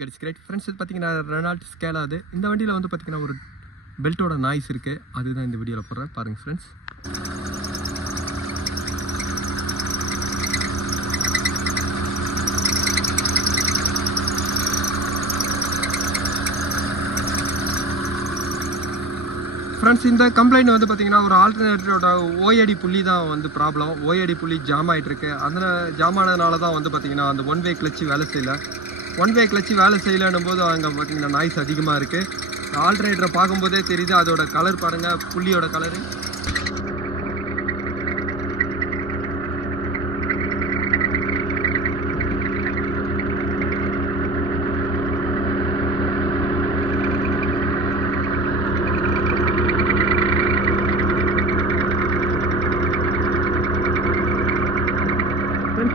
Gets great friends. இது பார்த்தீங்கன்னா Reynold ஸ்கேலா. அது இந்த வண்டியில் வந்து பார்த்தீங்கன்னா ஒரு பெல்ட்டோட நாய்ஸ் இருக்குது. அதுதான் இந்த வீடியோவில் போடுறேன் பாருங்கள் ஃப்ரெண்ட்ஸ். ஃப்ரெண்ட்ஸ், இந்த கம்ப்ளைண்ட் வந்து பார்த்தீங்கன்னா ஒரு ஆல்டர்னேட்டரோட ஓஏடி புள்ளி தான் வந்து ப்ராப்ளம். ஓஏடி புள்ளி ஜாம் ஆகிட்டுருக்கு. அதில் ஜாம் ஆனதுனால தான் வந்து பார்த்தீங்கன்னா அந்த ஒன் வே கிளச்சு வேலை செய்யலை. ஒன் வே கிளச்சு வேலை செய்யலைன்னும் போது அங்கே பார்த்தீங்கன்னா நாய்ஸ் அதிகமாக இருக்குது. ஆல்டர்னேட்டரை பார்க்கும்போதே தெரியுது. அதோட கலர் பாருங்கள், புள்ளியோட கலரு.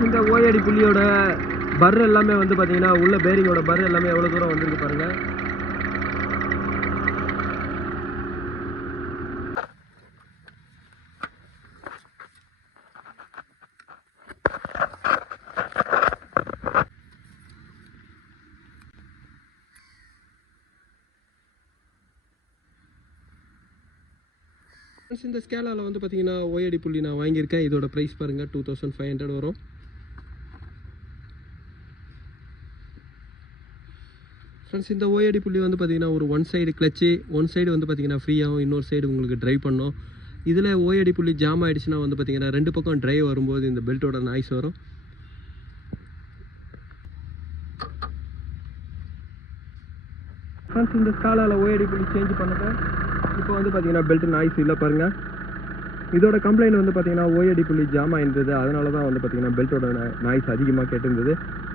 இந்த ஓஏடி புள்ளியோட பர் எல்லாமே வந்து பார்த்தீங்கன்னா உள்ள பேரிங்கோட பர் எல்லாமே எவ்வளோ தூரம் வந்திருக்கு பாருங்கள். இந்த ஸ்கேலாவில் வந்து பார்த்தீங்கன்னா ஓஏடி புள்ளி நான் வாங்கியிருக்கேன். இதோட ப்ரைஸ் பாருங்கள், 2500 வரும். ஃப்ரெண்ட்ஸ், இந்த ஓஏடி புள்ளி வந்து பார்த்தீங்கன்னா ஒரு one side clutch, one side வந்து பார்த்தீங்கன்னா ஃப்ரீயாகவும், இன்னொரு சைடு உங்களுக்கு ட்ரைவ் பண்ணோம். இதில் ஓஏடி புள்ளி ஜாம் ஆகிடுச்சுன்னா வந்து பார்த்தீங்கன்னா ரெண்டு பக்கம் ட்ரைவ் வரும்போது இந்த பெல்ட்டோட நாய்ஸ் வரும். ஃப்ரெண்ட்ஸ், இந்த ஸ்காலாவில் ஓஏடி புள்ளி சேஞ்ச் பண்ணது இப்போ வந்து பார்த்தீங்கன்னா பெல்ட் நாய்ஸ் இல்லை பாருங்கள். இதோட கம்ப்ளைண்ட் வந்து பார்த்தீங்கன்னா ஓஏடி புள்ளி ஜாம் ஆயிருந்தது. அதனால தான் வந்து பார்த்தீங்கன்னா பெல்ட்டோட நாய்ஸ் அதிகமாக கேட்டிருந்தது.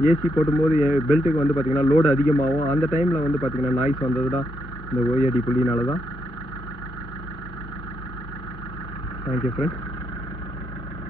ஏசி போட்டும்போது பெல்ட்டுக்கு வந்து பார்த்தீங்கன்னா லோடு அதிகமாகும். அந்த டைமில் வந்து பார்த்தீங்கன்னா நாய்ஸ் வந்தது தான் இந்த ஓஏடி புள்ளினால தான். Thank you friends.